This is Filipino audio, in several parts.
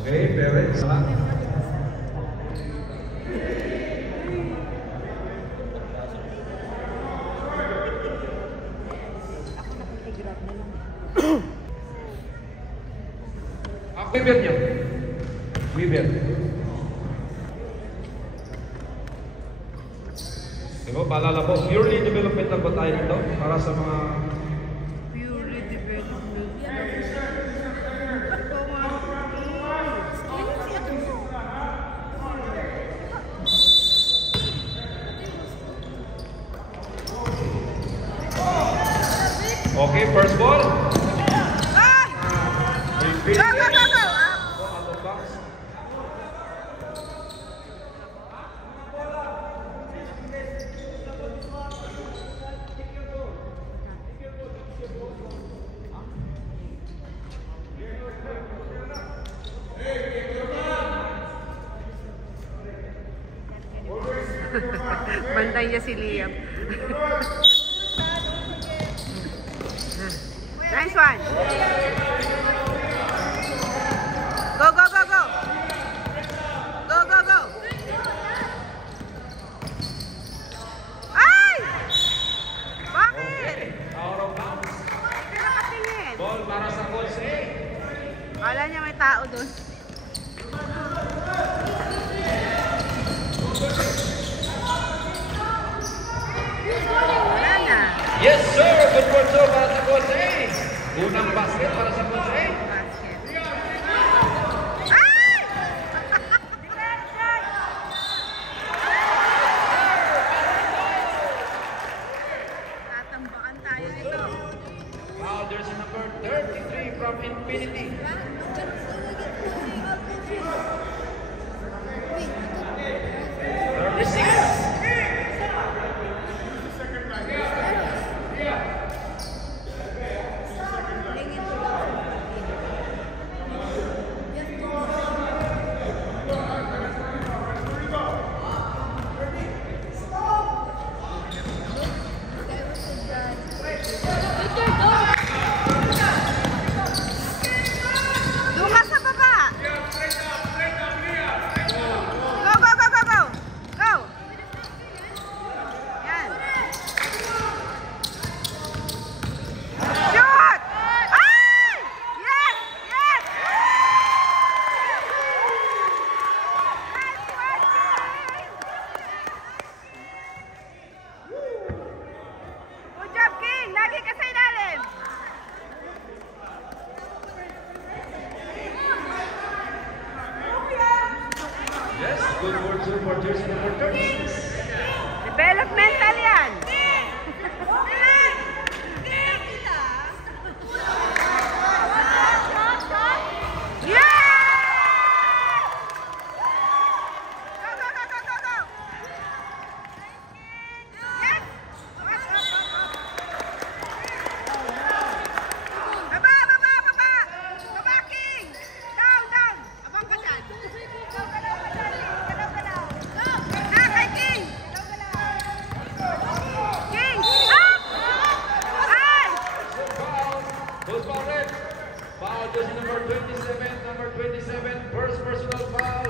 Okay, parents. Weaver niya. Weaver. Diba, paalala po, purely developmental ba tayo dito? Para sa mga... Purely developmental. Okay, first ball. Go, go, go, go! Bantay niya si Liam. Nice one. Go, go, go, go. Go, go, go. Ay! Bakit? Out of bounds. Nakatingin. Ball para sa coach A. Kala niya may tao doon. Wala na. Yes sir, good work sir para sa coach A. Unang basket para sa coach A. Basket. Ay! Tatambakan tayo nito. Wow, there's a number 33 from Infinity. 36. Lukas sa baba. Go, go, go, go, go. Go. Yan. Shoot! Ay! Yes! Yes! Nice one, King! Good job, King! Lagi ka sa ilalim! Yes, good work sir for jersey number 36. Developmental yan! Foul jersey number 27, first personal foul.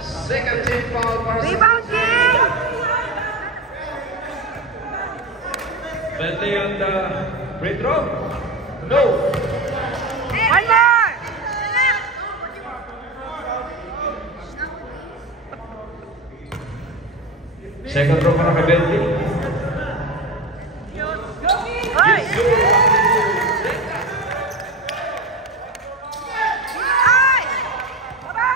Second team foul para Rebound, King! Bentley on the free throw. No. One more! Second throw para kay Bentley. Hoy! Ay! Baba!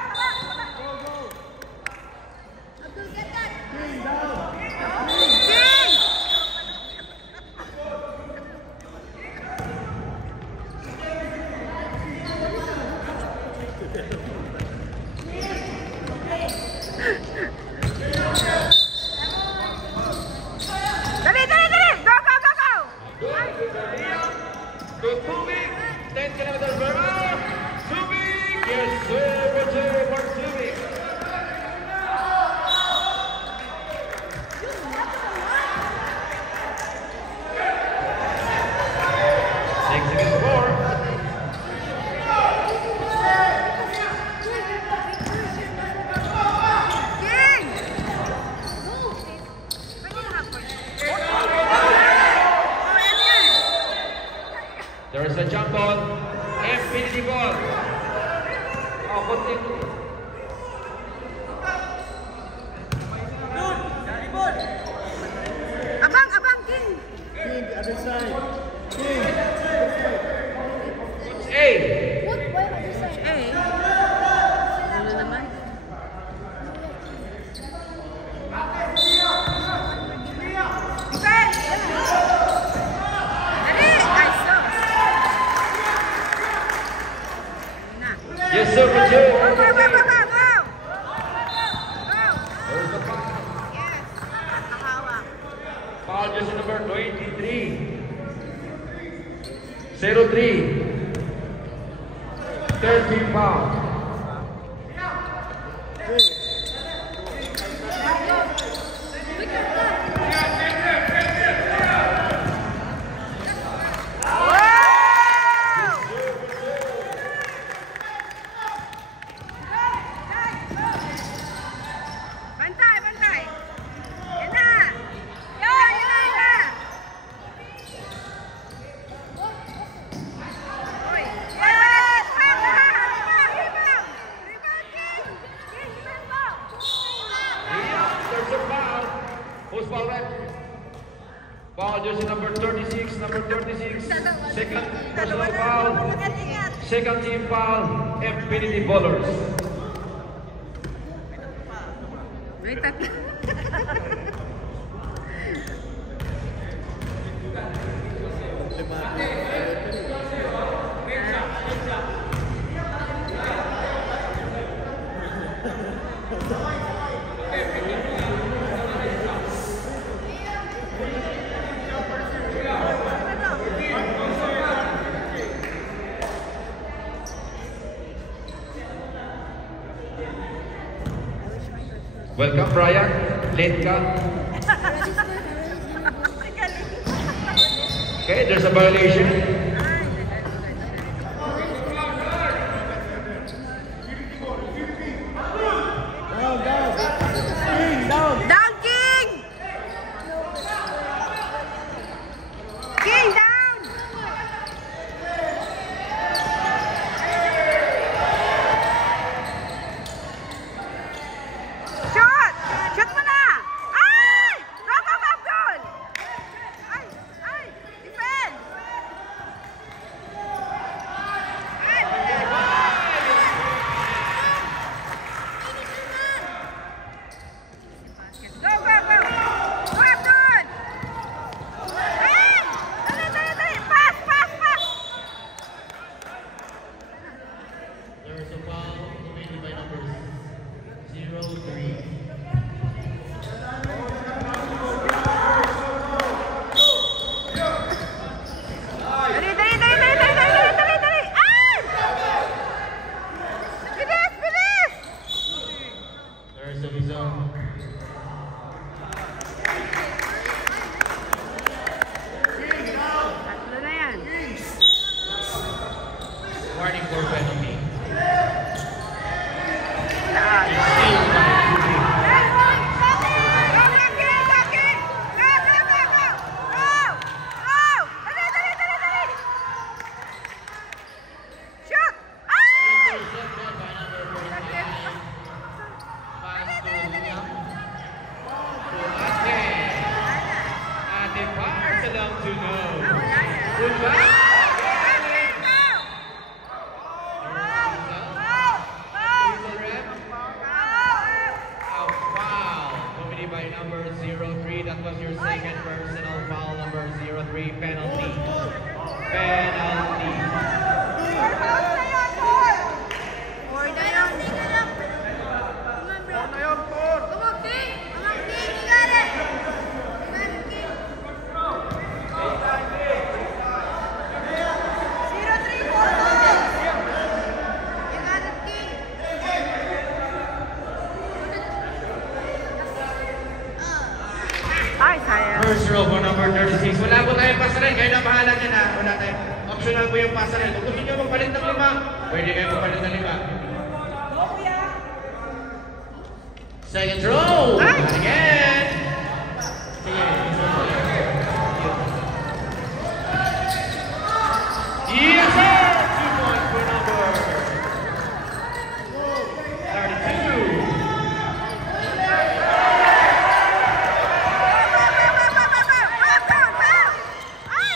A. Ano naman? Yes, sir, for two. Go! There's the Yes. Nakahawak. foul jersey number 23. 03. 13 foul. Bantay, bantay. Yan na. Yan na. Oy. Yes! Rebound! King! There's a foul. Who's foul red? Foul jersey number 36, number 36. Second personal foul. Second team foul. Infinity Ballers. May tatlo. Welcome, Brian. Late ka. Okay, there's a violation. Down, King! King, down! Shoot! Shoot mo na! Ay! Go, go, go, goal! Ay! Ay! Defend! Ay! Go, go, go! Go, Abdul! Ay! Dali, dali, dali! Pass, pass, pass! There is a foul committed by number 03. Dali, dali, dali, dali, dali, dali, dali, dali! Ay! Bilis, bilis! There is a result. Tatlo na yan. Warning for penalty. Saan? It's still by 2. Intercepted by number 45. Pass to Liam. Ate Pars along to know. Goodbye. By number 03, that was your second personal foul, number 03, penalty. Penalty. Ay, sayang. First row for number 36. Wala po tayong pasarel. Kayo na bahala dyan ha. Wala tayong optional po yung pasarel. Kung gusto nyo magpalit ng 5, pwede kayo magpalit ng 5. Second row. Ay! Again. Sige. Yes, sir! 2 points for number 32. Ay!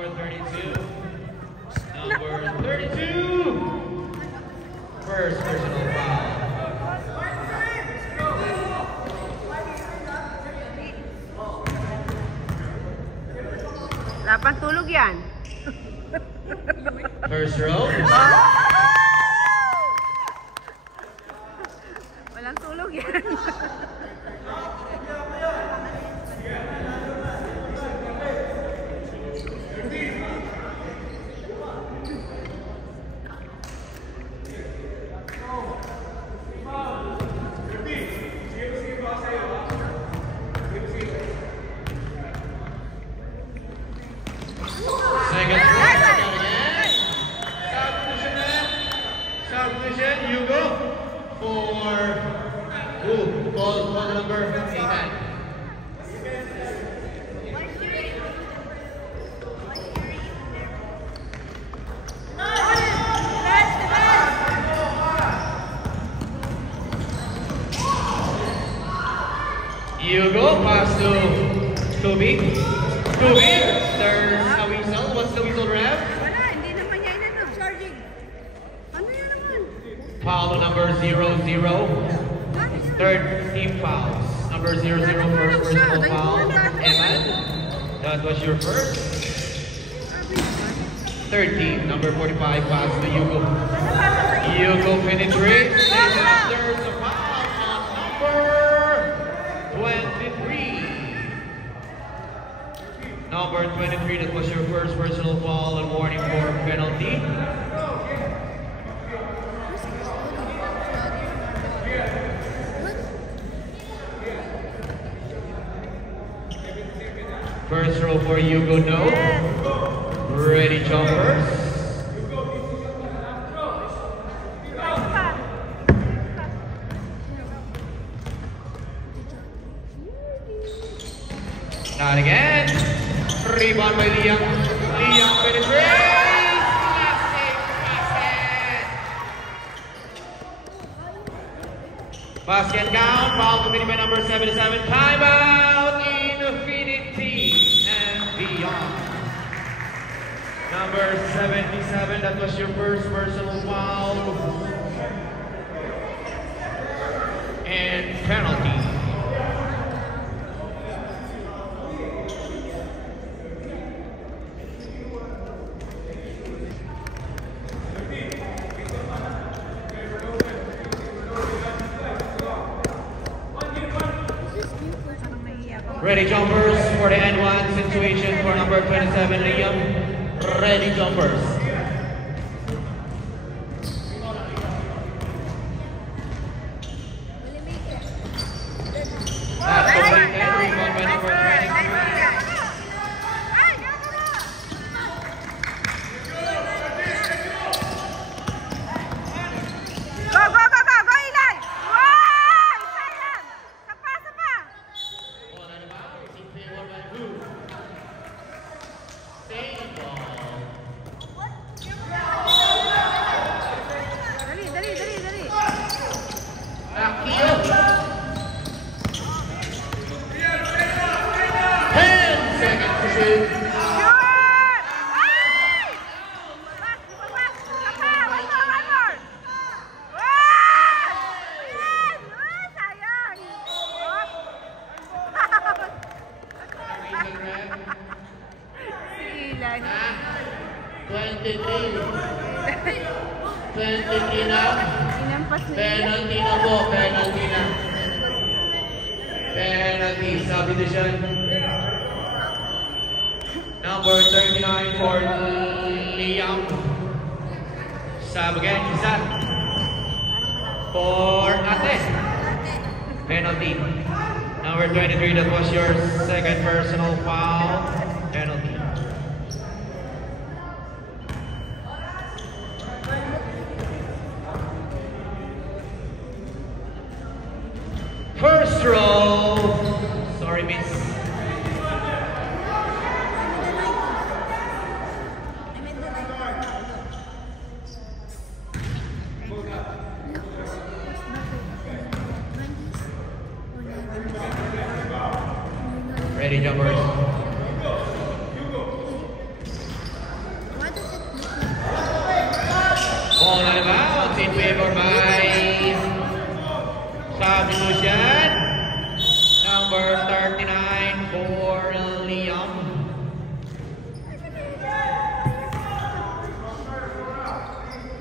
Number 32. Number 32. First personal foul. Wala pang tulog yan. First row. Walang tulog yan. Second row. Substitution. You go for call number 89. You go, pass to Scooby. Scooby, there's a whistle. What's the whistle, Rev? Wala, hindi naman niya inano. Charging. Ano yan naman? Foul number 00. Third team fouls. Number 00, first personal foul. Eman, that was your first. Third team, number 45, pass to Hugo. Hugo penetrates. There's a foul on number 23. Number 23, that was your first personal foul and warning for penalty. First row for Hugo, no. Ready, jumpers. Not again. Rebound by Liam. Liam penetrates. Classic basket. Basket count. Foul committed by number 77. Timeout. Infinity and beyond. Number 77. That was your first personal foul. And penalty. Ready jumpers for the end one situation for number 27, Liam. Ready jumpers. That's completed. Rebound by number 23. Go, go, go, go, go, Eli! Wow! Isa yan! Sapa, sapa! Dali, dali, dali, dali. Akio. 10 seconds to shoot. Shoot! Ay! Back, back, sapa! One more! Wow! Ayan! Ah, sayang! Si Eli. 23. 23 na. Inampas na Eli. Penalty na po. Penalty na. Penalty. Substitution. Number 39 for Liam. Sub again. Isa. For Ate. Penalty. Number 23, that was your second personal foul. Penalty. First row. Sorry, miss. Ready, jumpers. substitution. Number 39 for Liam.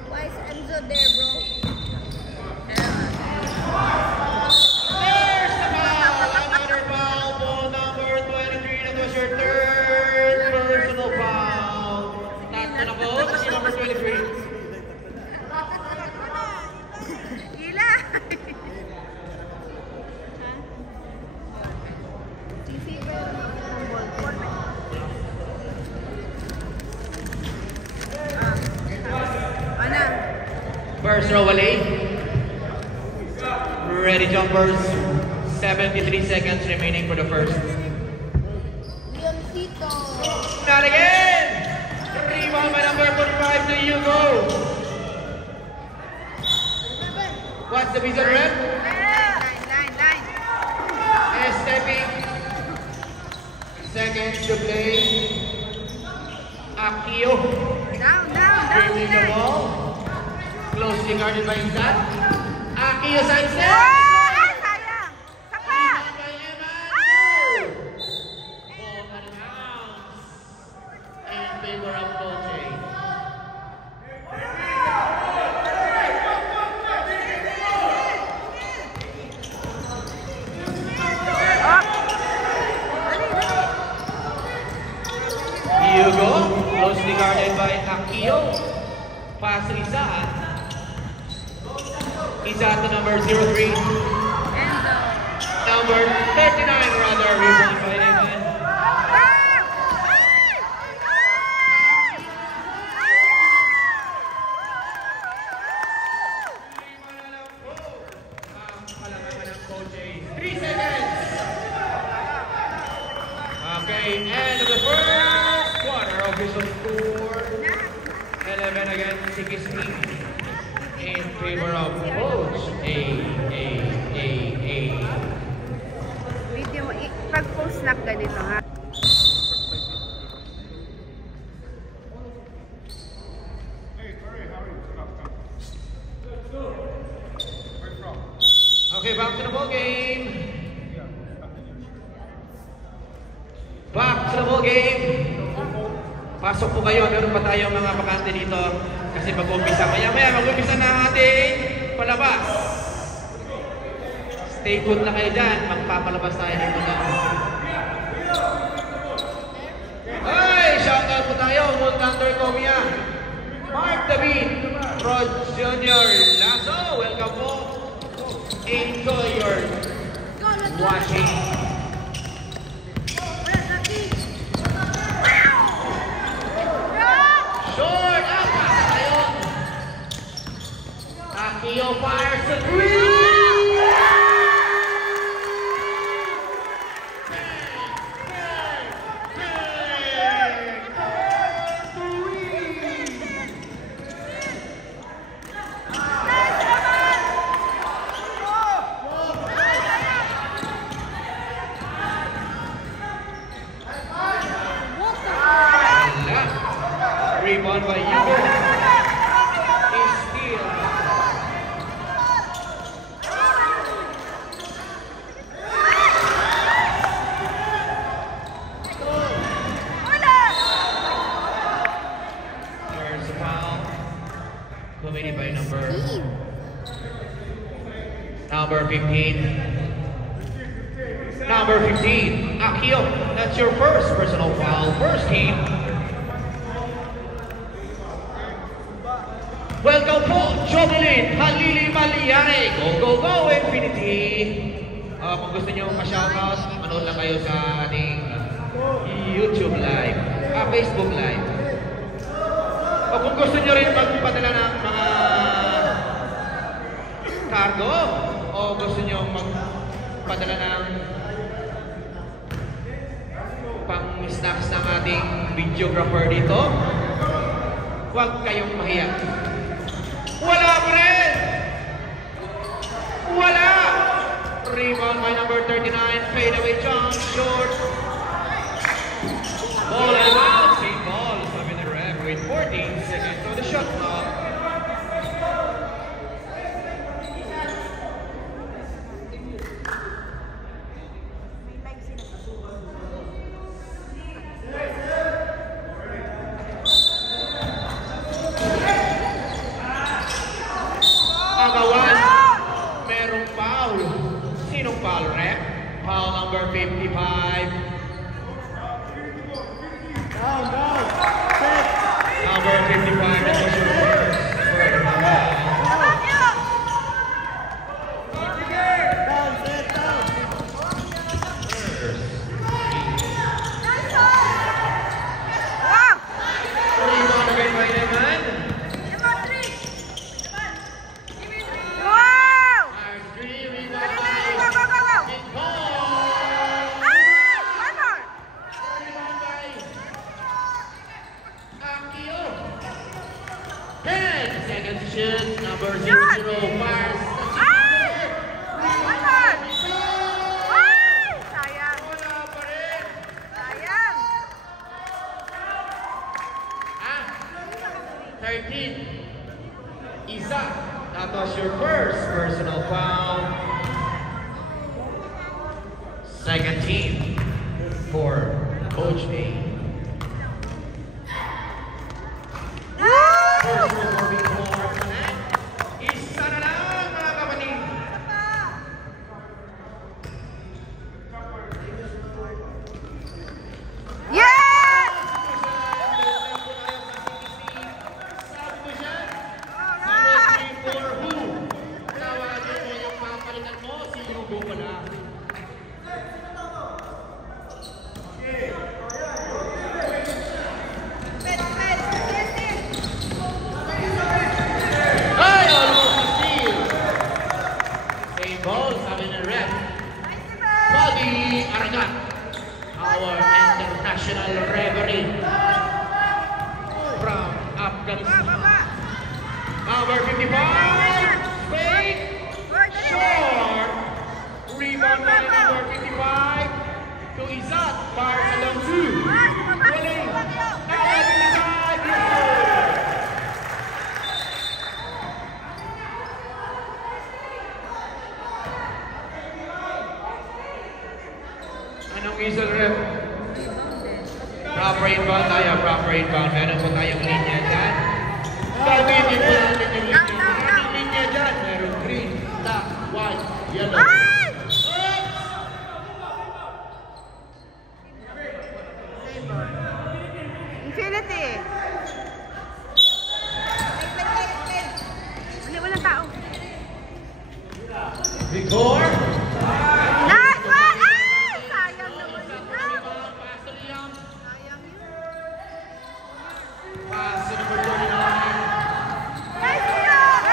Why is Enzo there, bro? There's the foul! Another foul, ball number 23. That was your third personal foul. Tatlo na po, si number 23. Gila! First row away. Ready jumpers. 73 seconds remaining for the first. Leoncito! Not again! Rebound by number 45 to Hugo. What's the visual rep? Line. Stepping. Seconds to play. Akio. Down. Dribbling the ball. Closely guarded by Zat. Akio side step. Ay, sayang! Saka! By Eman. Ay! Ball out of bounds. In favor of Dolce. Hugo, closely guarded by Akio. Pass to Izat. Izat to number 03. Number 39 rather, rebound by Eman. Okay, end of the first quarter. Official score 11 against 16 in favor of Coach A. Video mo, pag-post lang ganito ha. Okay, back to the ball game. Back to the ball game. Pasok po kayo. Meron pa tayong mga bakante dito. Kasi mag-umpisa. Maya mag-umpisa na ang ating palabas. Stay put na kayo dyan. Magpapalabas tayo dito na. Ay! Shoutout po tayo. Mulcantor Comia. Mark David. Rod Jr. Lasso. Welcome po. Enjoy your watching. Short up! Akio fires the three! Rebound by Hugo. Is steal. There's a foul committed by number 15. Number 15, Akio. That's your first personal foul. First team. Welcome po, Jovelyn Halili Maliane. Go, Infinity. Kung gusto nyo ma-shoutout, manood lang kayo sa ating YouTube live, Facebook live. O kung gusto nyo rin magpadala ng mga cargo, o gusto nyo magpadala ng pang-snacks ng ating videographer dito, huwag kayong mahiya. Wala pa rin! Wala! Rebound by number 39, fade away jump, short. Ball and out, same ball, 7 rep with 14 seconds on the shot clock. Number 55, that was your first personal foul. Rebound again by Leman. Number 00, Mars. Sayang. Wala pa rin. Sayang. 13. Isa. That was your first personal foul. Second team for Coach A. First one for Victor Connect. Isa na lang, mga kapatid. Yes! Sabi ko siya, Alright! 0-3 for who? Tawagin mo yung papalitan mo, si Hugo pala. Ay, almost a steal. Same ball, sabi ng ref. Body Aragat, our international referee from Afghanistan. Number 55, fake, short. Rebound by number 55 to Izat, fire along two. Winning, number 55, good. Anong whistle, ref? Proper inbound tayo, proper inbound. Meron po tayong linya dyan. Gamitin po natin yung linya. Maraming linya dyan. Meron green, black, white, yellow. Infinity. Walang tao. Victor. Nice one! Ay! Sayang naman yun. Sayang yun. Pass to number 39. Nice job! Go!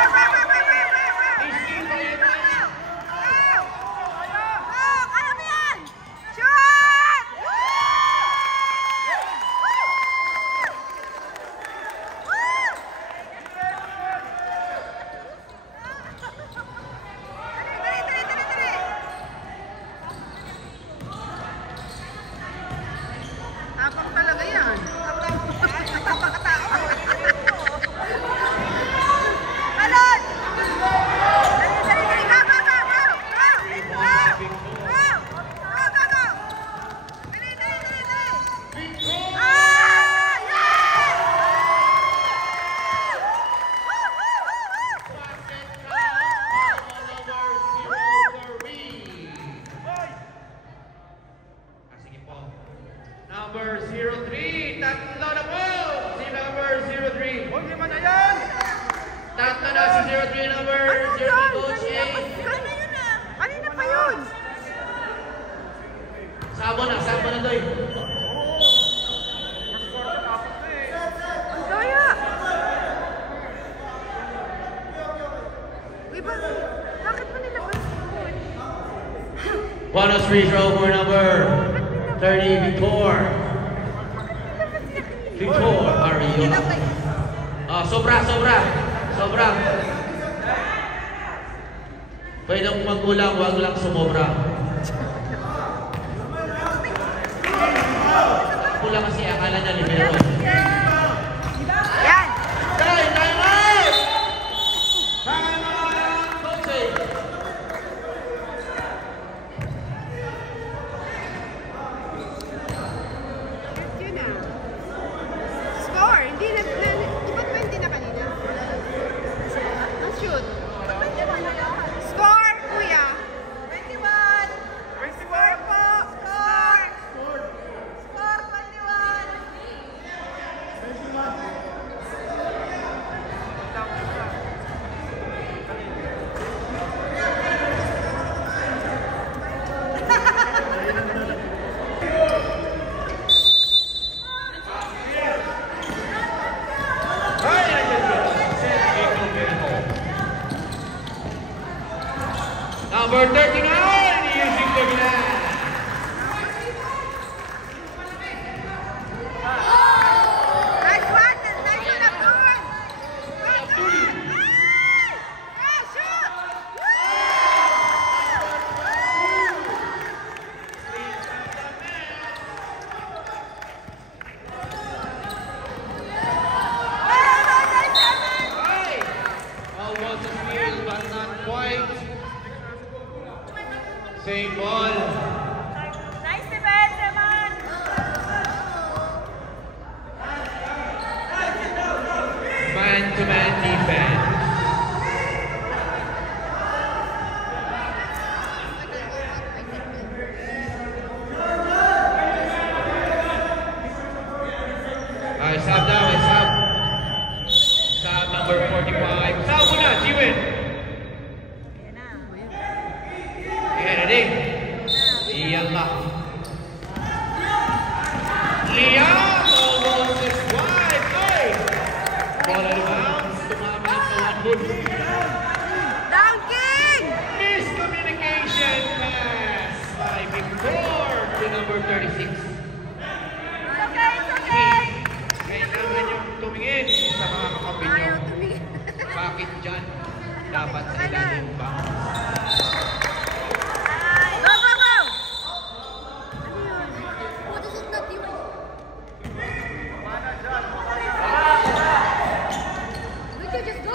Kaya mo yan! Shoot! Dali! Tapak talaga yan. Tapakatao. Alon! Dali! Go! Go! Dali! Ah! Yes! Sige po. Number 03, tatlo na po! Si number 03. Huwag naman na yan! Tatlo na si 03, number 03, Coach A. Kanina pa yun! Sabo na doy. Ang daya! Uy, bakit mo nilabas? One of free throw for number 30, Victor. Victor Ariola. Sobra. Pwedeng magkulang, wag lang sumobra. Kulang kasi akala niya libero. Yan! Time out! Coach A. Yun na. Score! Hindi na, di ba 20 na kanina? Ang shoot. Score, kuya! 21! 21 po! Score!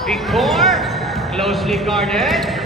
Victor, closely guarded.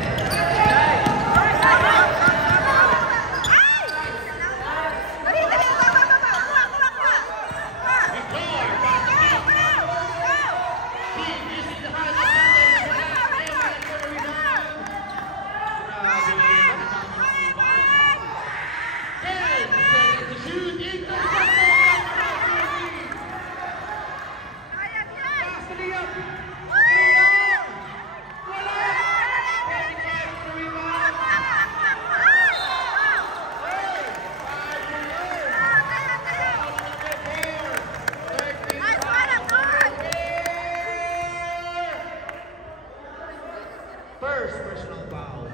First personal foul.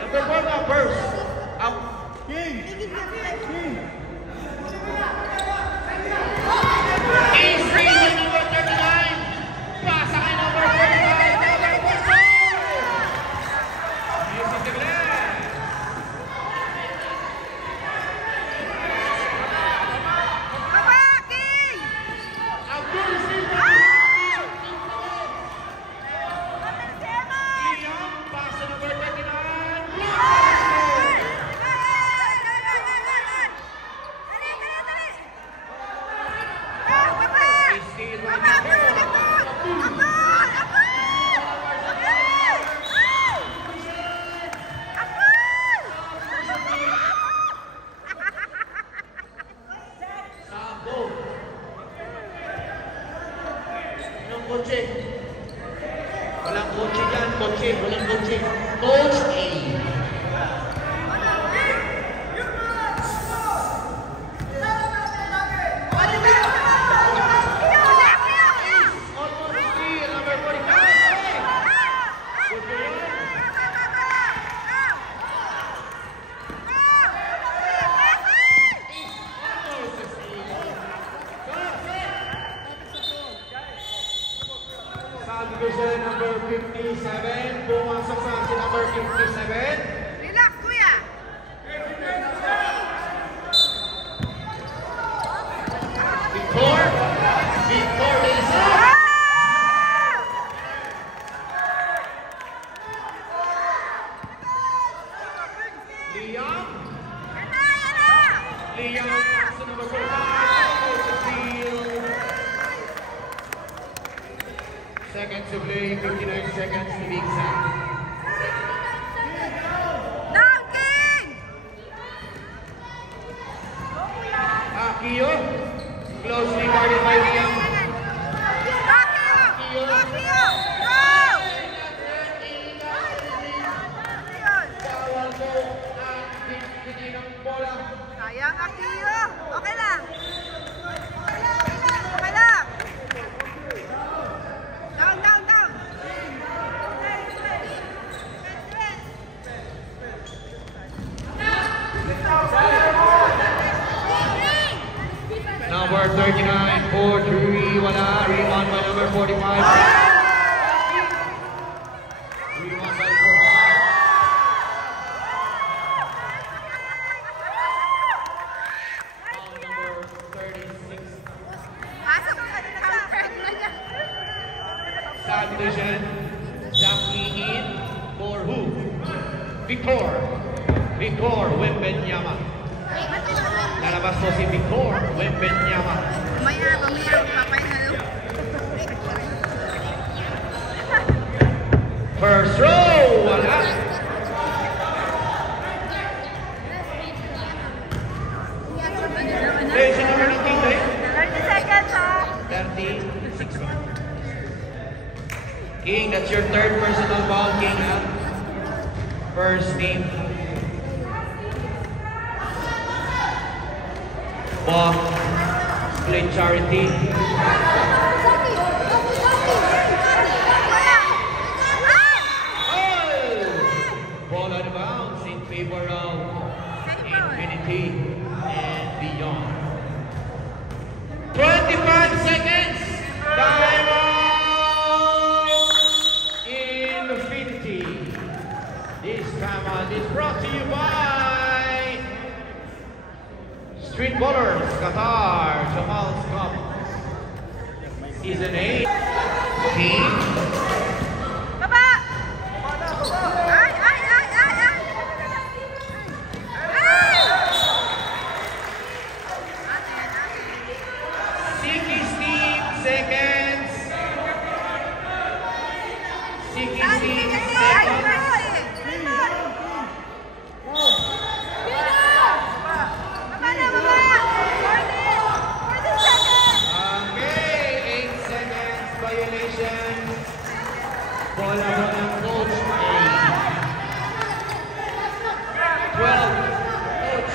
Number 4 now, first. Out. Ace Raven, number 39. Pasa kay number 45. Number 4. Music to Glenn. Abdul Silva. Pasa number 39. Kotse. Walang kotse dyan, kotse. Walang kotse. Coach A. Almost steal, number 45. Good for you. Almost a steal. Subdivision number 57, pumasok sa si number 57. Relax, kuya. Victor Lisa. Liam. Liam, sa number 45, almost a steal. Seconds to play, 59 seconds to be exact. Akio, closely guarded by Liam. Bawal mo ang bigay ng bola. Sayang, Akio. Okay lang. Okay lang. Down, down, down. Number 39, 4-3, wala. Rebound by number 45. Rebound by 45. Foul number 36. Pasok ka na siya. Subdivision, Zaki in for who? Victor. Victor Wembenyama. Lalabas po si Victor Wembenyama. Mamaya, papay na lang. First row, wala. Hey, si number 19, eh? 30 seconds, ha? 36. King, that's your third personal foul, King, ha? First team. Bob, split charity. Ball out of bounds in favor of Infinity and beyond. 25 seconds. Time out. Infinity. This time out is brought to you by Street Ballers Qatar, Jamal's Cup. is an 8. Team. Baba! Ay! Ay! Ay! Ay! Ay! Ay! 16 seconds. 16 Ay! seconds. Baba na! Baba! 40 seconds! Okay, 8 seconds violation. Bola ng coach. 12. Coach.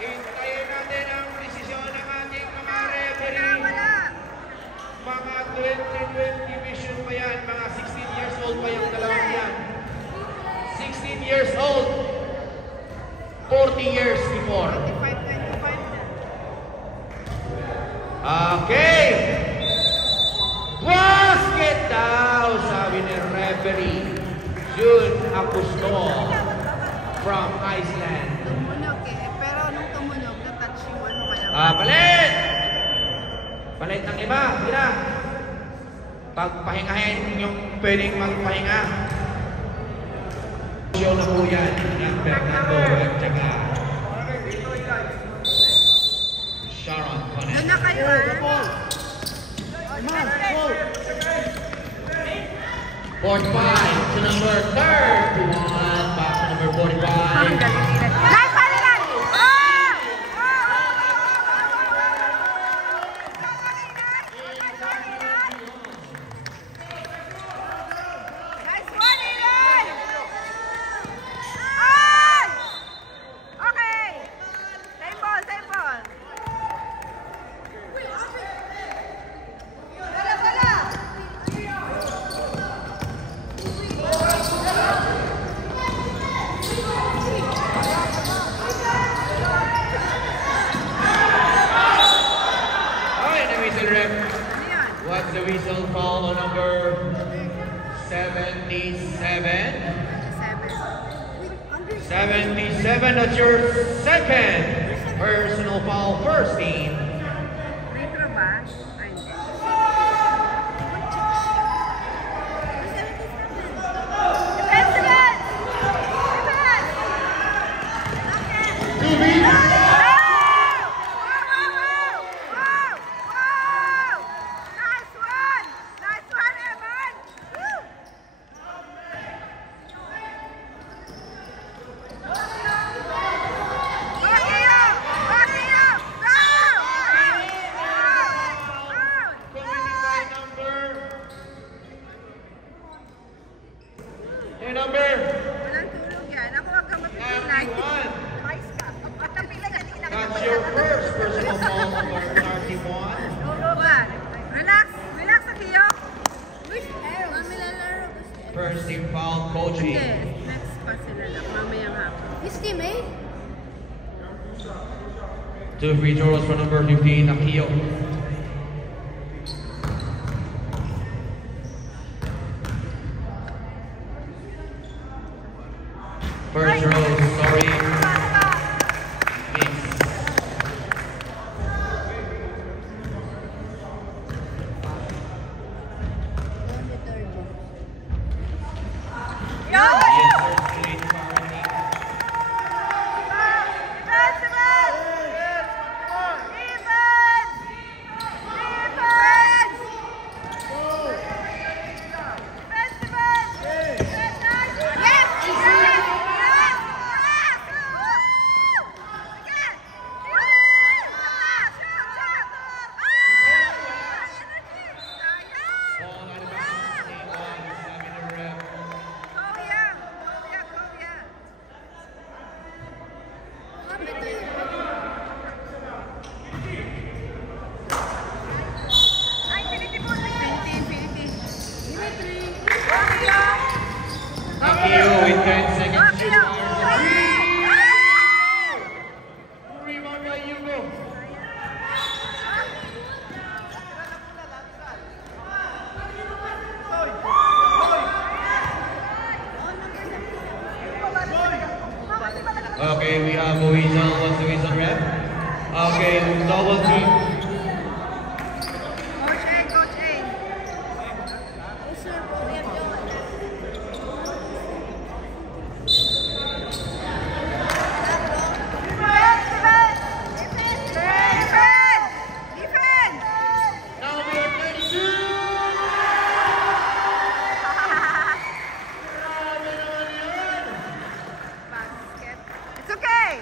Hintayin natin ang presisyon ng ating mga referee. Mga 2020 vision pa yan. Mga 16 years old pa yung dalawang yan. 16 years old. 40 years before. Okay. Basket daw, sabi ni referee June Acusto from Iceland. Tumunog eh. Pero nung tumunog, na-touch yung ano kaya. Palit! Palit ng 5. Sige na. Pagpahingahin yung pwedeng magpahinga. Show na po yan ng Fernando at saka Sharon Conan. Doon na kayo ah. 45 to number 31. Back to number 45. Nice palitan! Nice one, Eden! Ay! Okay! Same ball, same ball. Wala, wala! Okay, the whistle rep. Ano yan? What's the whistle call on number 77? 77, that's your second personal foul, first team. Retro ba? Ay, hindi. Defensive! Defense! Nice one! Nice one, Evan! Woo! Your number? Walang tulog yan. Ako wag kang mapipilay. 91. Vice ka. At ang pila yan, hindi That's your first personal foul, number 31. Tulog ka. Relax. Relax, Akiyo. First team foul, coaching. Yes. Next pa sila lang. Mamayang hapon. His teammate? 2 free throws for number 15, Akio. First row, sorry. Miss. Yo! Yes, sir, straight party. Ball out of bounds, state line, 7 rep. Akio with 10 seconds. Shoot fire. Okay, we have a whistle. What's the whistle, ref? Okay, double team. Coach A, Coach A. Defense! Number 32! Grabe naman yun! Basket. It's okay!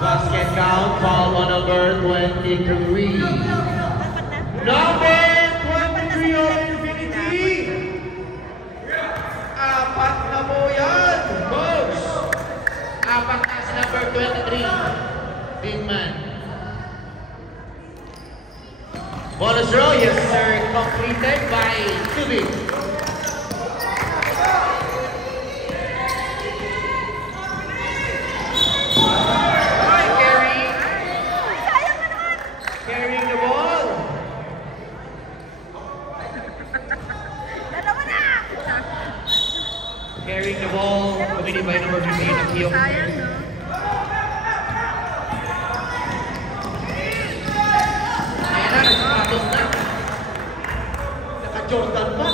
Basket count, foul on number 23. Number 23 of Infinity! Apat na po yan, coach! Apat na si number 23. Big man. Bonus row, yes sir, completed by Tubig. Carrying the ball. Carrying the ball, committed by number 15, Akio. Sayang, no? Ayan na, nagsapatos na. Naka-Jordan pa.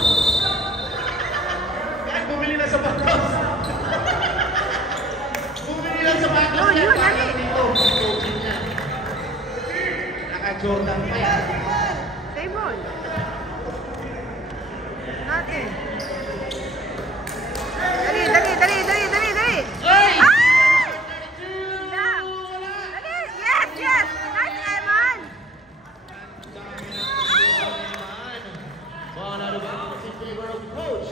Kahit bumili na sapatos. Bumili lang sapatos. No, yun, Kaya dali. dito, coaching niya. Naka-Jordan pa yan. Stay ball. Natin. Dali, dali, dali, dali, dali, dali. Ay! Ah! Yeah. Dali. Yes, yes. Nice, Eman. Ball out of bounds in favor of coach.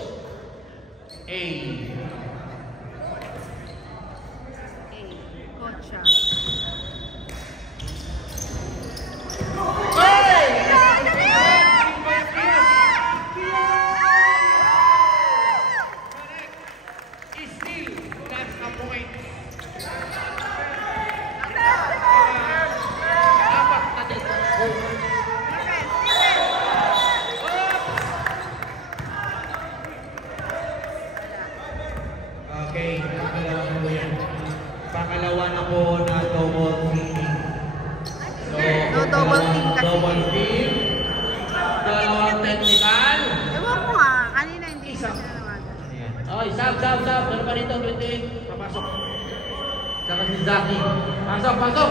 A. Coach siya. Still, that's a point. Dapat natin. Defense, defense. Okay, pangalawa na po yan. Pangalawa na po na double teaming. So, No double team kasi. double team. Dalawang technical. Ewan ko nga, kanina hindi ko Isa. siya nawagan. Ayan. Oh, sab. Meron pa dito, 28. Papasok. Saka si Zaki. Pasok.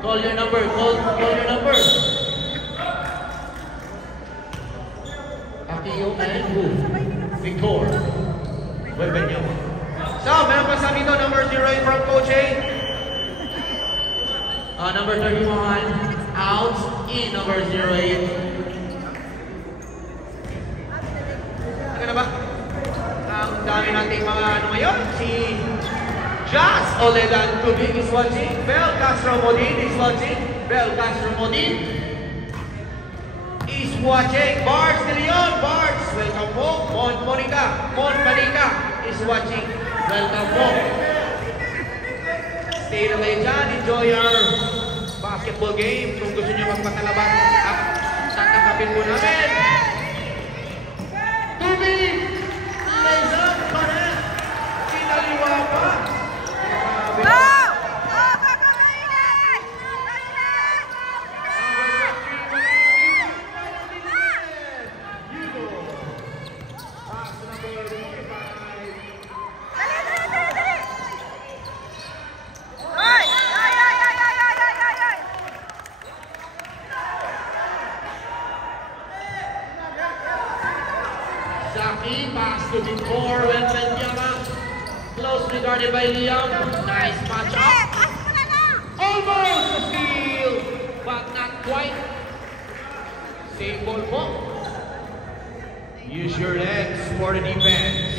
Call your number. Call your number. Akio and who? Victor. Webenyo. So, meron pa sa dito, number 08 from Coach A. Number 31, out. In number 08. Ano na ba? Ang dami nating mga ano ngayon. Si Jazz Oledan Tubig is watching. Bel Castro Modin is watching. Bel Castro Modin is watching. Bars de Leon. Bars, welcome po. Mon Manica is watching. Welcome po. Stay na kayo dyan. Enjoy our basketball game. Kung gusto nyo magpatalaban, tatanggapin po namin. Tubig! Laser pa rin! Sinaliwa pa! Go! Go! Go! Go! Marinette! Marinette! Dali, dali, dali, dali! Oy! Oy, oy, oy, oy, oy, oy, oy, oy! Zaki, pass to Victor, Wendiama. Closely guarded by Liam. Nice match Dali, up. pasok mo na na! Almost a steal, but not quite. Save ball po. Use your legs for the defense.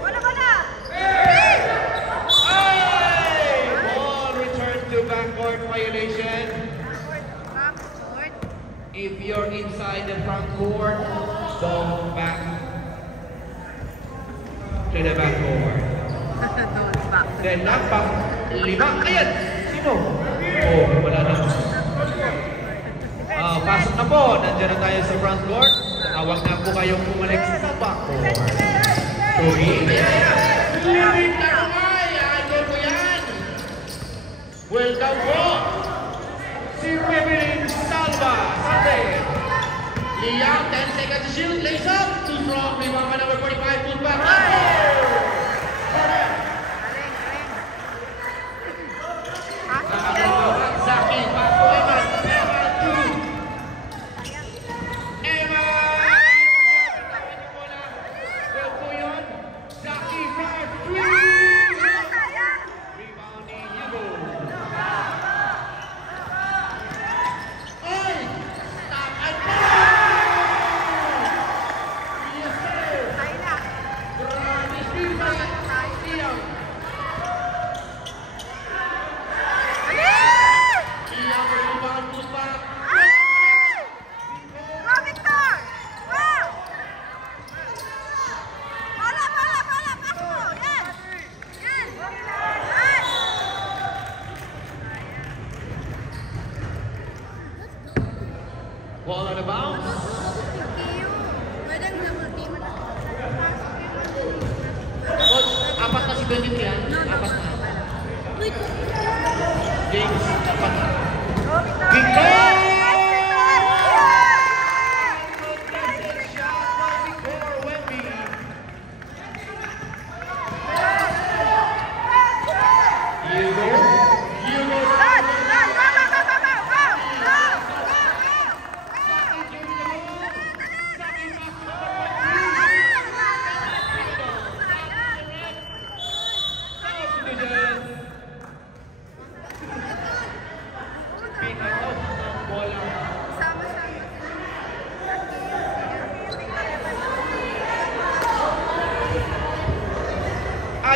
Wala ka na! Hey! Ball returned to backcourt violation. Backcourt. If you're inside the front court, go back to the backcourt. Don't back. Then knockback, 5. Ayan! Sino? Oh, wala na. Pasok na po. Nandiyan na tayo sa front court. Huwag na po kayong bumalik sa backcourt. Tuwing. Tuwing na naman. Idol ko yan. Welcome po. Si Rebelin Salva. Liam, 10 seconds to shoot. Lays up. Too strong. Rebound by number 45. Pull back. Zaki, pass to Eman. Eman, 2. Eman! Well po yun. Zaki, 5, 3. Rebounding, Hugo. Oy! Stop and go! Yes, sir. Grabe, speed pa yan. Liam. Ball out of bounds. Coach, apat na si 23 yan. Apat na. James, apat na. Victor!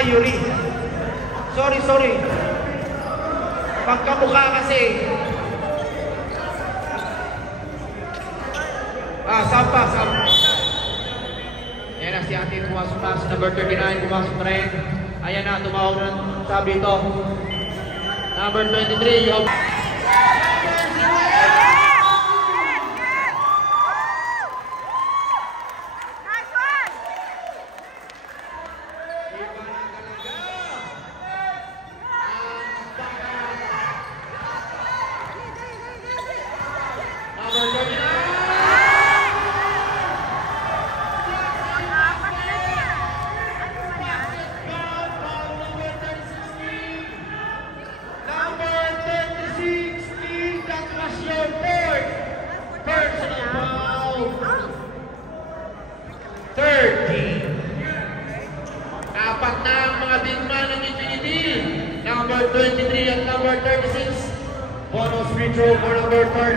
Yuri. Sorry. Pagkamukha kasi. Sampa. Yan na si ating pumasok na. Si number 39, pumasok na rin. Ayan na, tumawag na sabi ito. Number 23, yung... Apat na ang mga big man ng Infinity. Number 23 at number 36. Bonus free throw for number 39.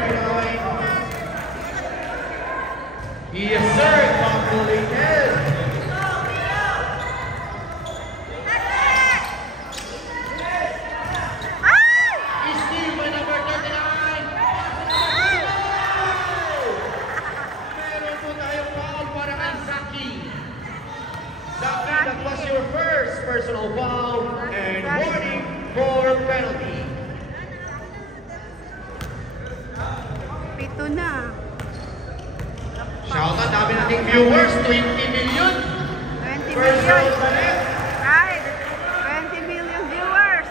Yes sir, completed. Steal by number 39. Meron po tayong foul para kay Zaki. Zaki, that was your first personal foul and warning for penalty. Pito na. Shout out, dami nating viewers, 20 million. 20 Personal million. talent. Right. 20 million viewers.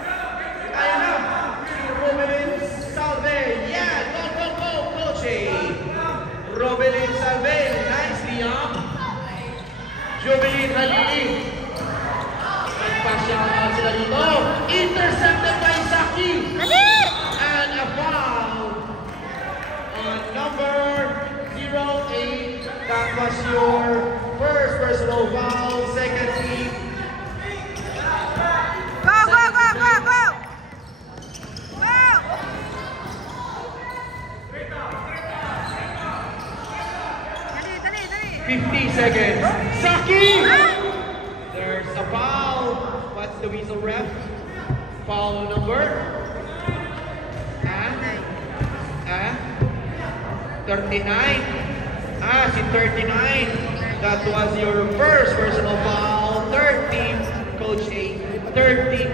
Kaya na, si Robelin Salve. Yeah, go, Coach A. Robelin Salve, nicely up. Jubilin Halili. Nagpa-shout out sila dito. Intercepted by Zaki. And a foul on number 08. That was your first personal foul. Second team. Go! Dali. 50 seconds. Zaki! There's a foul. What's the whistle, ref? Foul number? 39. Si 39. That was your first personal foul. Third team, Coach A. Third team.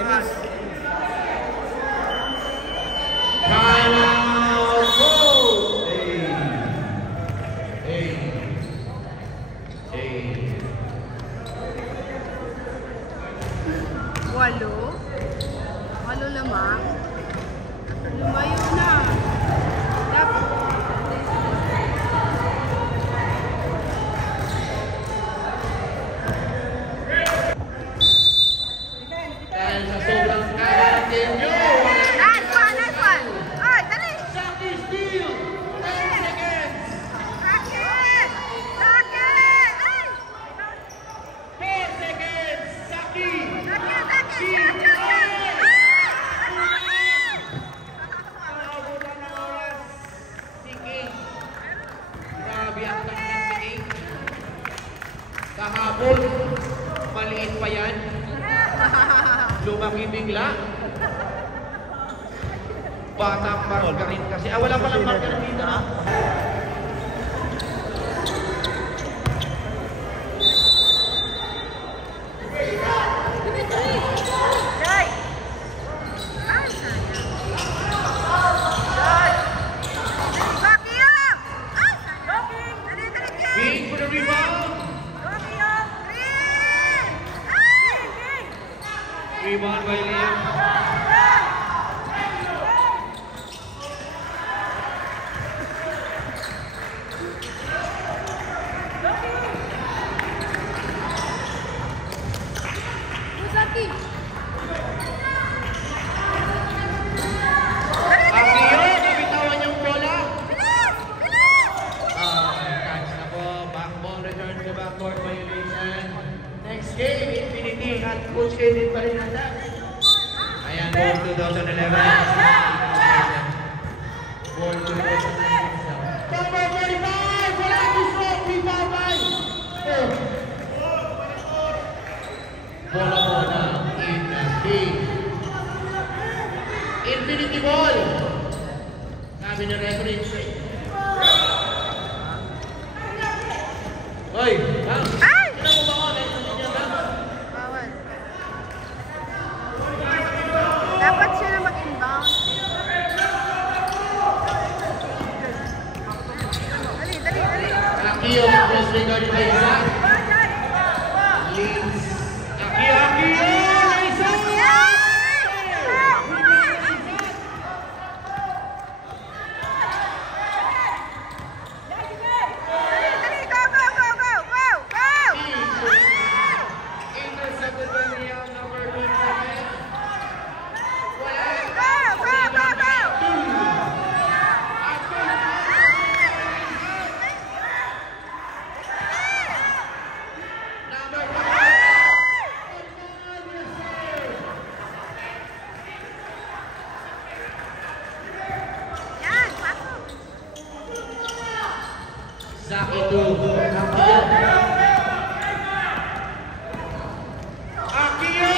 Dennis. Time out! Go! Walo lamang. Lumayo na. Dapat. Dahil sa sobrang kaya ng team nyo. Nice one. Oy, dali. Saki steal! 10 seconds! Rocket! 4 seconds! Saki! Rocket! Nakabutan ng oras. Si King. Grabe ang kanyang tingin. Kahapon, maliit pa yan. Lumaki bigla. Batang marker rin kasi. Wala palang marker dito na. King for the rebound. Rebound by Liam. Akio, nabitawan yung bola. Catch na po. Backball return to backcourt violation. Next game, Infinity at Coach K din pa rin nanda. Ayan, ball 2011. Ball 2011. Number 35! Wala ko stroke! Bibabay! Bola in the game. Infinity ball! Sabi ng referee. Hoy! Bang! Ay! Sino mo ba ako? Naisanin niya ba? Bawal. Dapat siya na mag-inbound. Dali. Akio, cross regard by isa. Leads. Akio! Isa! Intercepted by Liam, number 27. Number 5. Saki to Akio!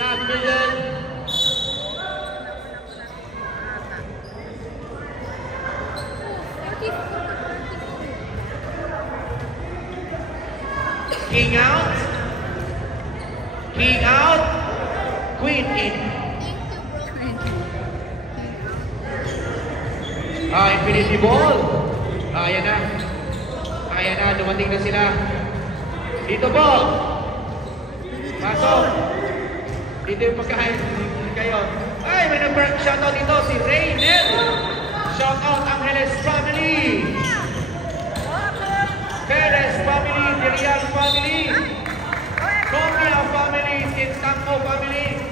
Sabi din. King out. Queen in. Infinity ball. Ayan na. Dumating na sila. Dito ball. Pasok. Dito yung pagkain kayo. Ay, may nag-shoutout dito si Raynel. Shoutout Angeles family. Perez family, Dirial family. Comia family, Sintampo family.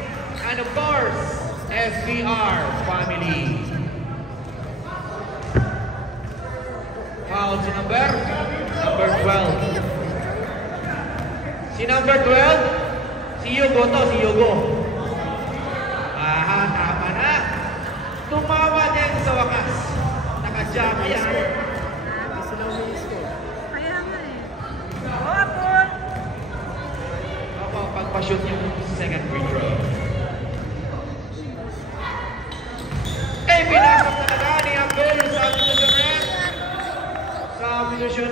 And of course, SBR family. Foul si number 12. Si number 12, si Yugo to, si Yugo. Tama na. Tumawa din sa wakas. Naka-jam yan. Pagpa-shoot yung second free throw. Pinasok talaga ni Abdul sa substitution rep. Substitution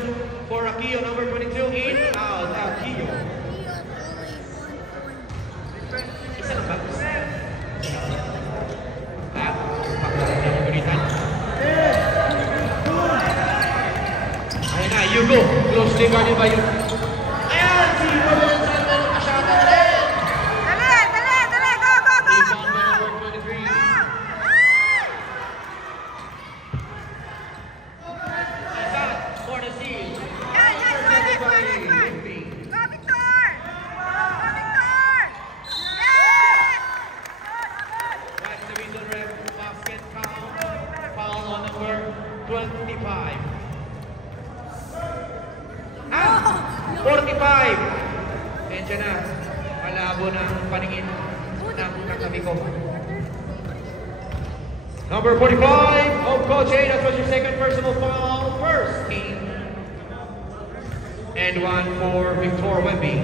for Akio, number 22 in. Out, Akio. Closely guarded by you. Ayan, si Roland Sandel, masyado rin. Dali, dali, dali. Go, go, go. Rebound by number 23. Isaac for the steal. Yan, yan, Intercepted by Go, Whitby. Victor. Go, Victor. Yes. That's the reason ref basket count. Foul on number 25. 45. Medyo na. Malabo ng paningin ng katabi ko. Number 45 of Coach A. That was your second personal foul. First team. And one for Victor Wemby.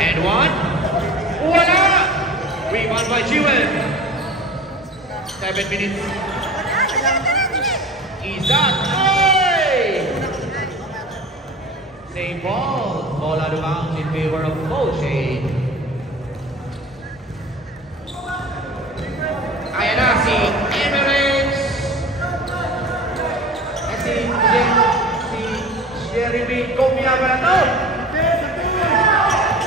And one. Wala! Rebound by Jiwen. 7 minutes. Isaac. Hey! Same ball. Ball out of bounds in favor of Coach A. Ayan na si Emirates. At si Jeremy Comia ba na to?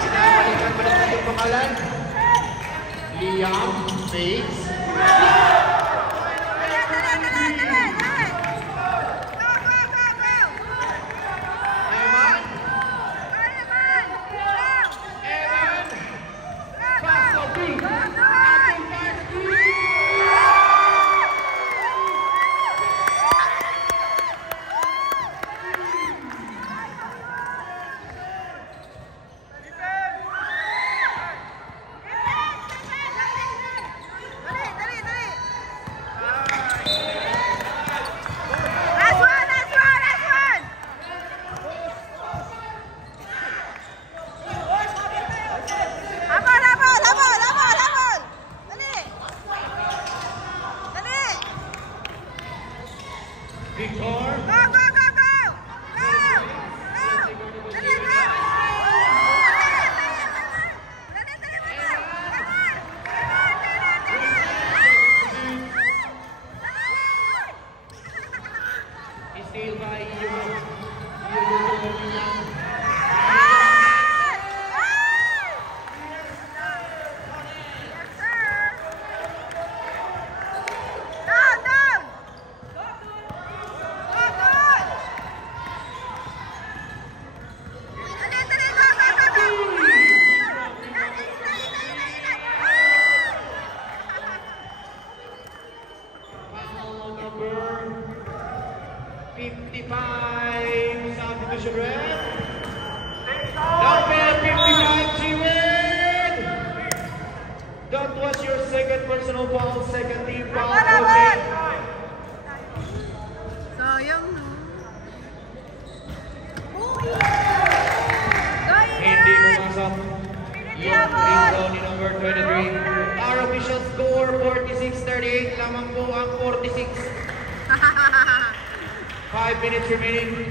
Pinabalikan pa na yung pangalan. Liam Bates. Our official score 46-38 lamang po ang 46. 5 minutes remaining.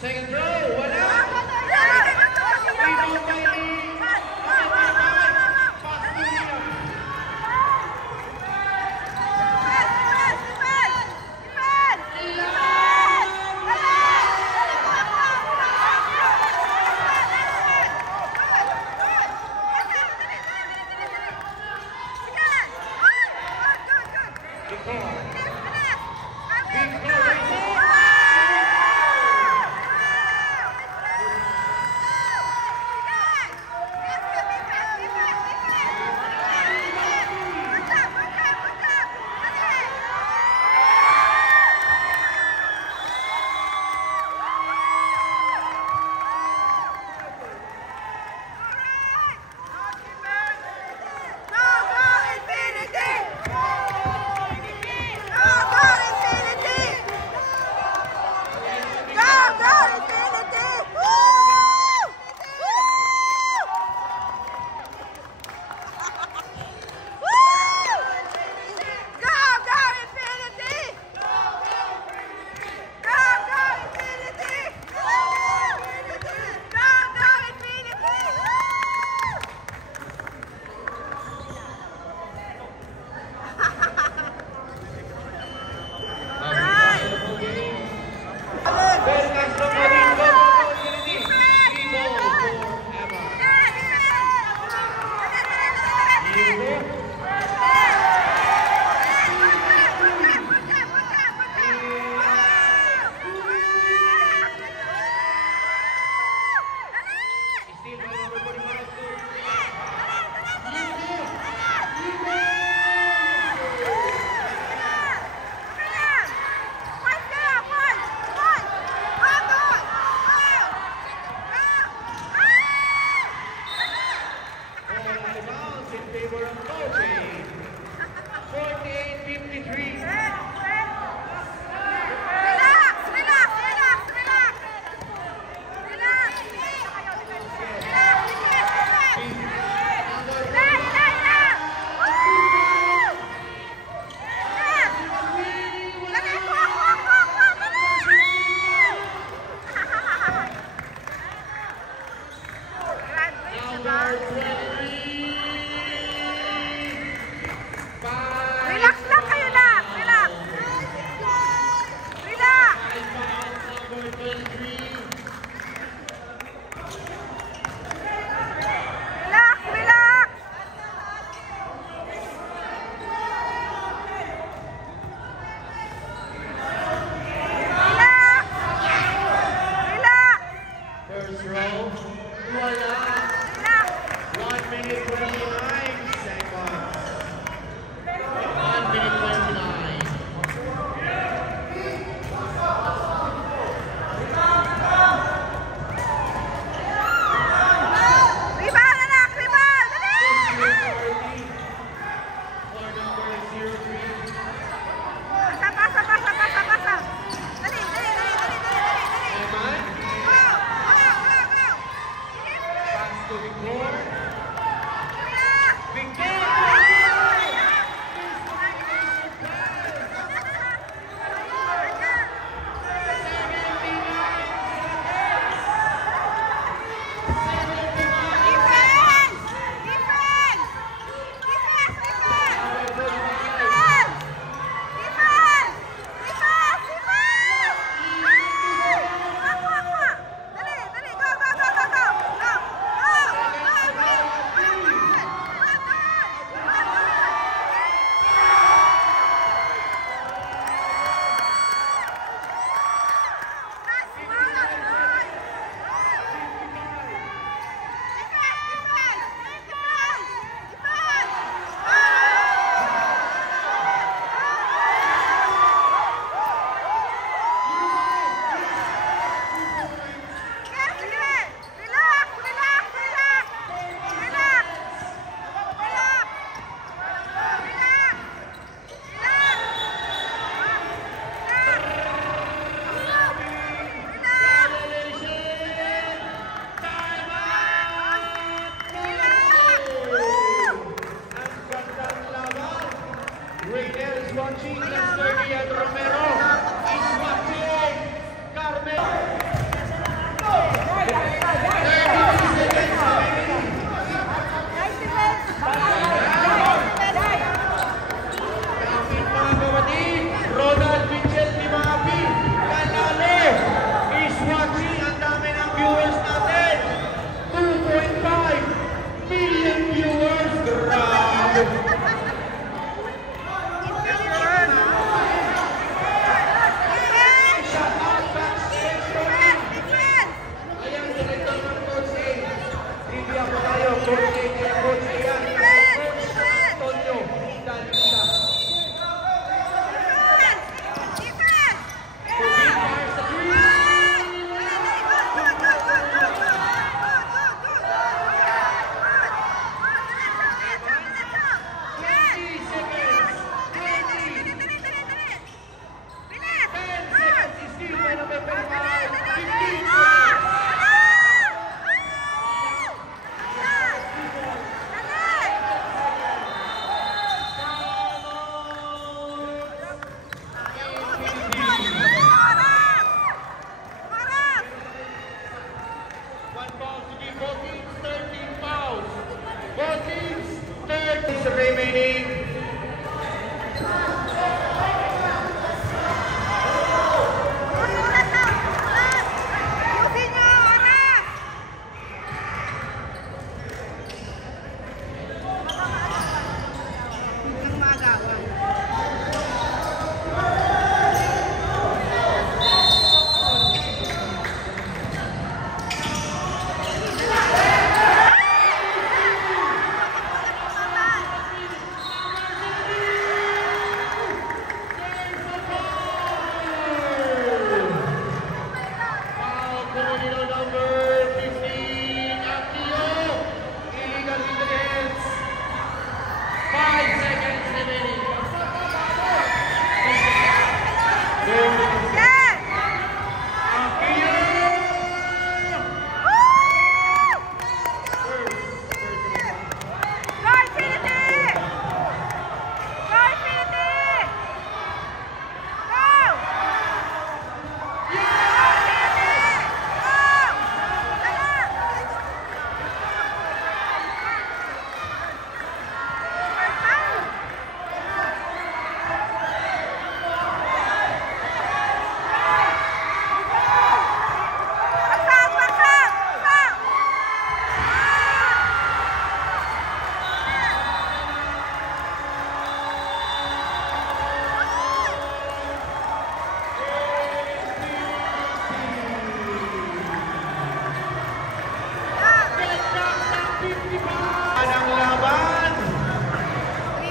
Second row, wala! Raynel is watching. Lester Ian Romero is watching. Carmel. 32 seconds remaining. Kapit mga kapatid. Ronald Mitchell Limapi. Kalale is watching. Ang dami ng viewers natin. 2.5 million viewers. Grabe. Remaining.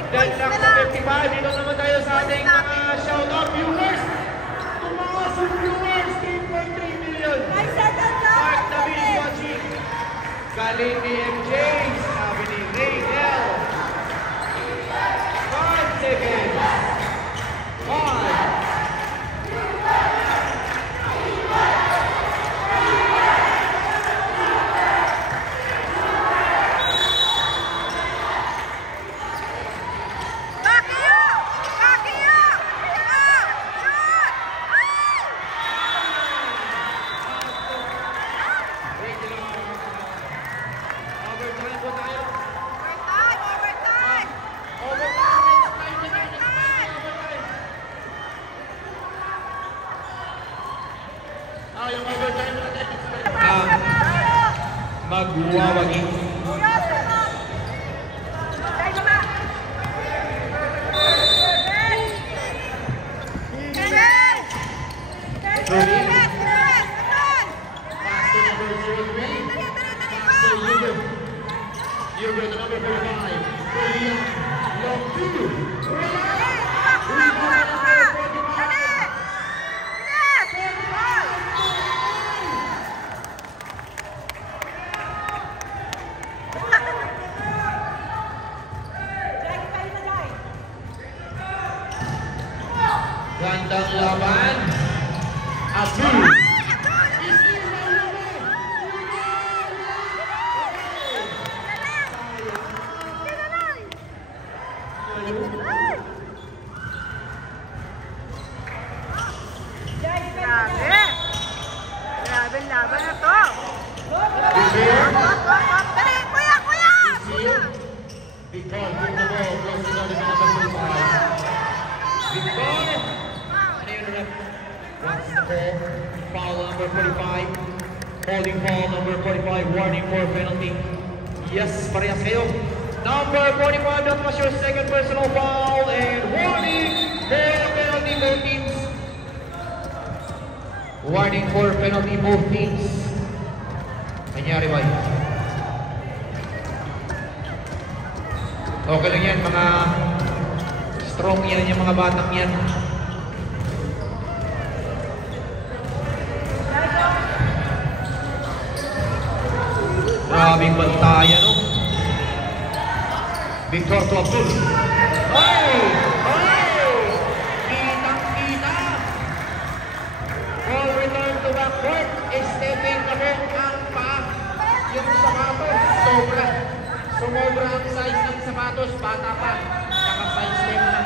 Ganda sa 55. Dito naman tayo sa ating mga shoutout viewers. Tumaas yung viewers, 3.3 million. Mark David is watching. Galing ni MJ, sabi ni Raynel. 5 seconds. 5. Magwawagi. You're the number 45. Long two. Gandang laban. Abdul. Victor, bring the ball, goes to the number 45. Victor! Ano yun ulit? What's the ball? Foul number 45. Holding foul number 45. Warning for penalty. Yes, parehas kayo. Number 45, that was your second personal foul. And warning for penalty, both teams. Warning for penalty, both teams. Nangyari ba yun? Okay lang yan, mga strong yan, yung mga batang yan. Grabing bantayan, no? Victor to Abdul. Oh! Oh! Kitang-kita! Ball return to backcourt. Stepping ka mo ang paa. Yung sapatos, sobra. Sumobra ang size ng sapatos, bata pa. Naka-size step na.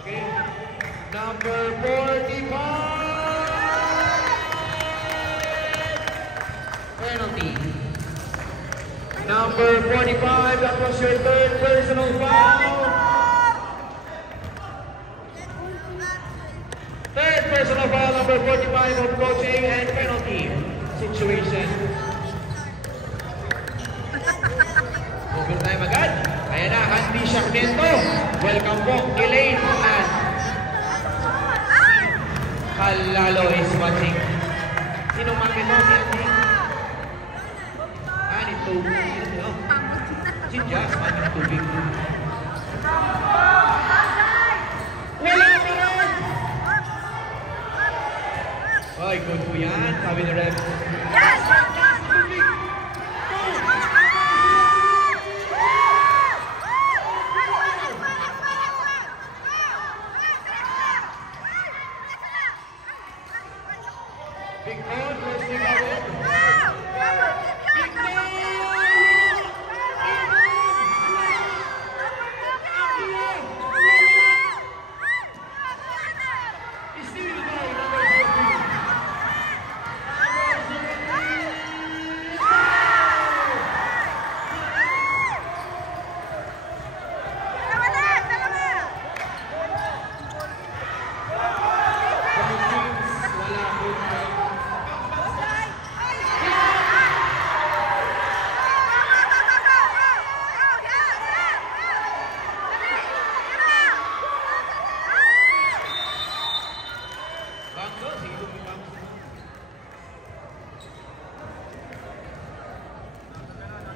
Okay. Number 45. Penalty. Number 45, that was your third personal foul. Third personal foul, number 45 of coaching and penalty situation. Overtime agad. Ayan na, Andy Shaknento. Welcome po, Elaine and Kalalo is watching. Sino makit mo? Si Andy? Nito. Si Jazz, maging tubig. Wala pa rin! Ay, good po yan. Sabi ni Rep. Yes!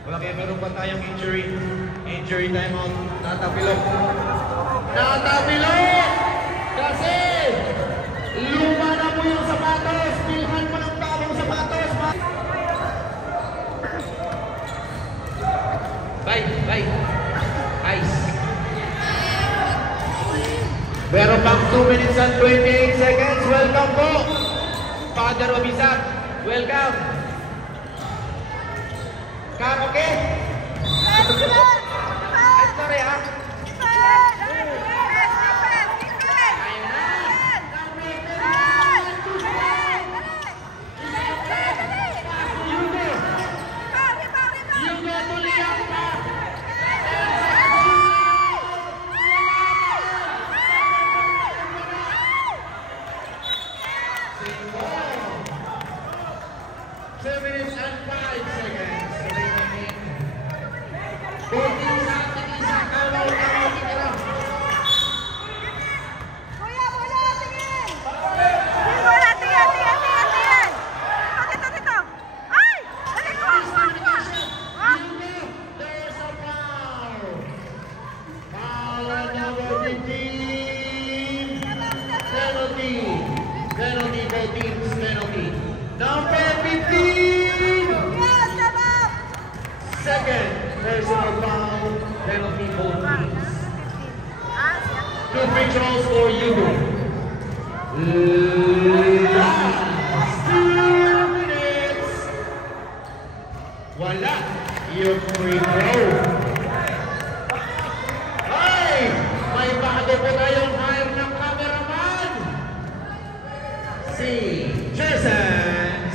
Wala kaya meron pa tayong injury. Injury timeout. Natapilok. Natapilok! Kasi luma na po yung sapatos. Bilhan mo ng bagong sapatos. Bye. Ice. Meron pang 2 minutes and 28 seconds. Welcome po. Father Obisat. Welcome. Kak, okay? Ay, sorry ha. Number 15! Second personal foul, penalty both teams. 2 free throws for Yugo. Last 2 minutes. Wala yung free throw. Ay! May bago po tayong hire ng cameraman. Si Jason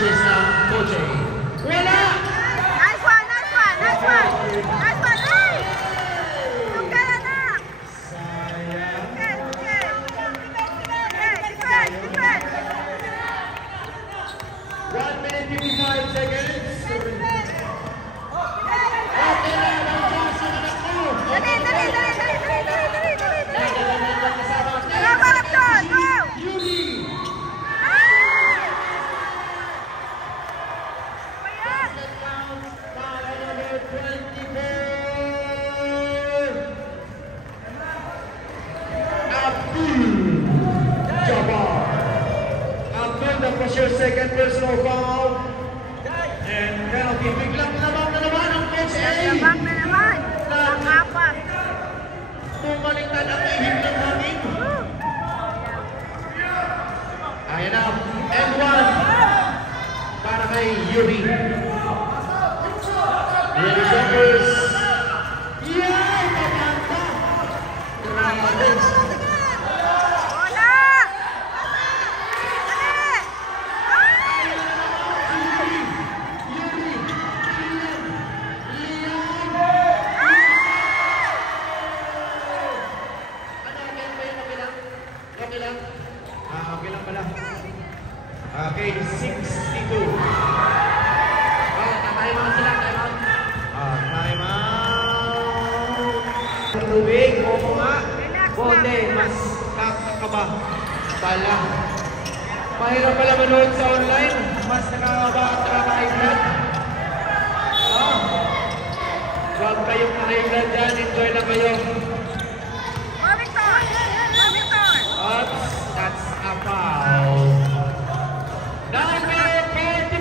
coaches ng Coach A. Wala! Nice one, nice one, nice one. Nice one, hey! Okay, anak. Sayang. Okay, okay. Okay, defense, defense. 1 minute 55 seconds. Dali, dali, dali, dali, dali, dali, dali, dali, dali. Go, Balakton, go! That was your second personal foul. And penalty. Biglang labang na naman ang Coach A. Labang na naman. Pang-apat. Bumaliktad ang ihip ng hangin. Ayan na. And one. Para kay Yuri. Yuri Jumpers. Yeah! Kapanta! Grabe. Bola! Okay lang pala. Okay, 62. Time out sila, time out. Time out. Tubig, oo nga. Bonde, mas kakakaba. Pala. Mahirap pala manood sa online. Mas nakakaba at nakaka-high-blood. Huwag kayong na-high-blood dyan. Enjoy lang kayo. Oops, that's a foul. Number 45!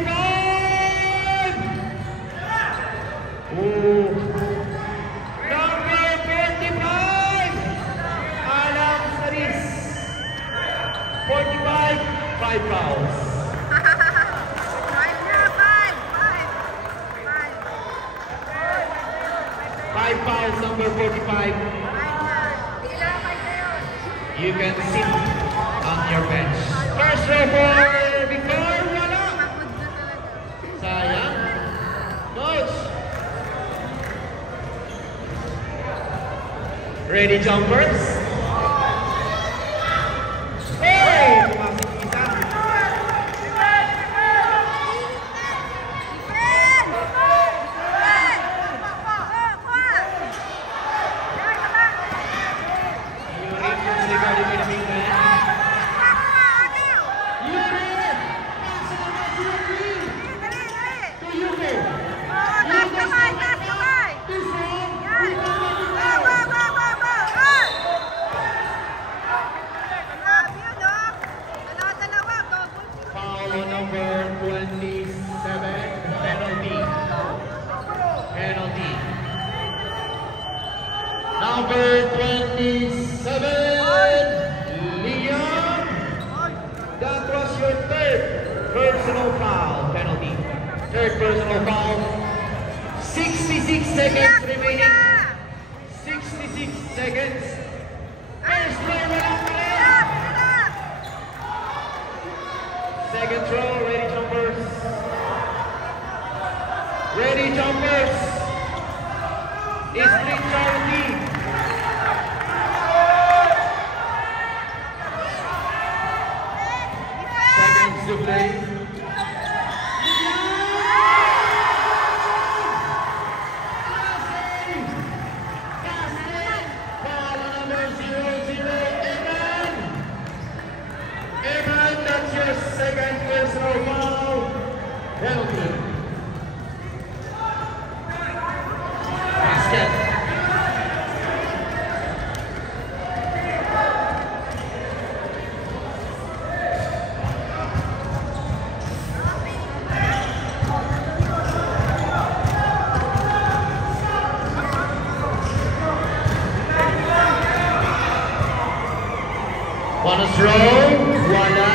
Ooh. Number 45! Alam Saris. 45, 5 fouls. Five fouls, number 45. You can sit on your bench. First row for Victor, wala. Sayang. Coach. Ready jumpers? Hey! Pumasok isa. Number 27, Liam. That was your third personal foul penalty. Third personal foul. 66 seconds remaining. 66 seconds. First row, walang mali. Second row, ready jumpers. Ready jumpers. Split charity. Seconds to play. Eman, that's your second personal foul. Penalty. Basket. Bonus row, wala.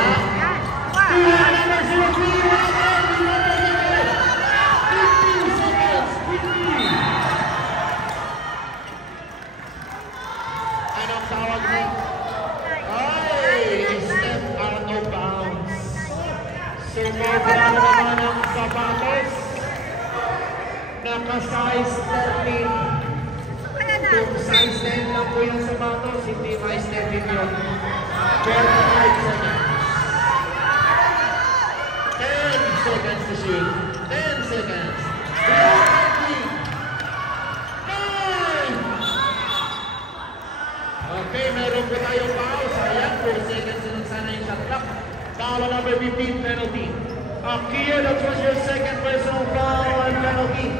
Anong tawag mo? Ay, step out of bounds. Super Naka-size 13. Kaya na. Kung size 10 lang po yung sapatos, hindi size 13 yun. 45 seconds. 10 seconds to shoot. 10 seconds. 9. Okay, meron po tayong foul. Sayang, 4 seconds na lang sana yung shot clock. Foul on number 15, penalty. Kia, that was your second personal foul and penalty.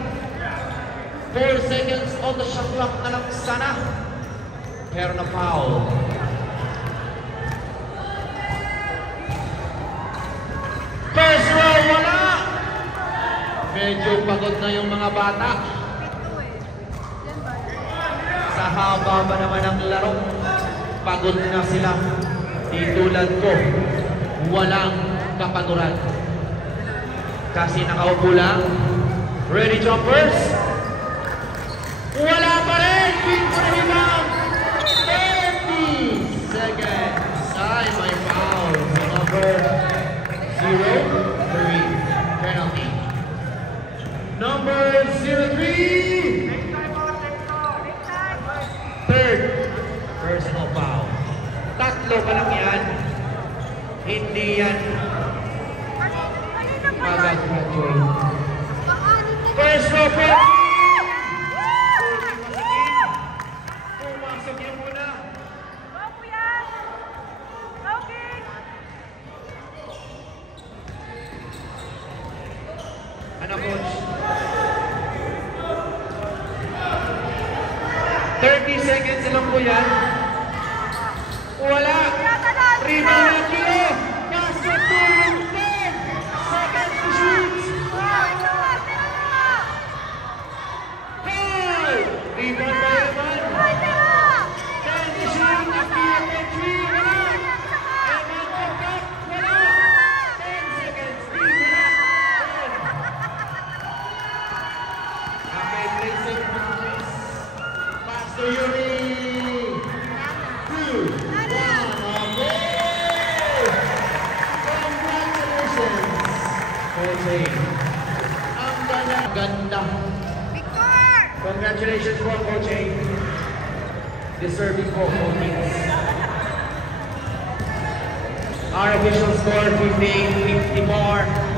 4 seconds on the shot clock na lang sana. Pero na foul. First row, wala! Medyo pagod na yung mga bata. Sa haba ba naman ang laro, pagod na sila. Di tulad ko, walang kapaguran. Kasi nakaupo lang. Ready jumpers? Wala pa rin! Quick for the rebound! 30 seconds. Ay, may foul. Number 0-3. Penalty. Number 0-3. Third. Personal foul. Tatlo pa lang yan. Hindi yan mag-graduate. First row penalty! Pumasok yan muna. Ano, coach? 30 seconds na lang po yan. Wala! Rebound na Kilo! Basket to yung 10 seconds to shoot! Hey! Rebound ba naman? 10 to shoot! Akira for 3! Wala! Eman Kokak! Wala! 10 seconds! Wala! Okay, play safe boundaries. Pass to Yuri! 2, 1, okay! Ang ganda. Victor! Congratulations po, Coach A. Deserving po, Philippines. Our official score, 58-54.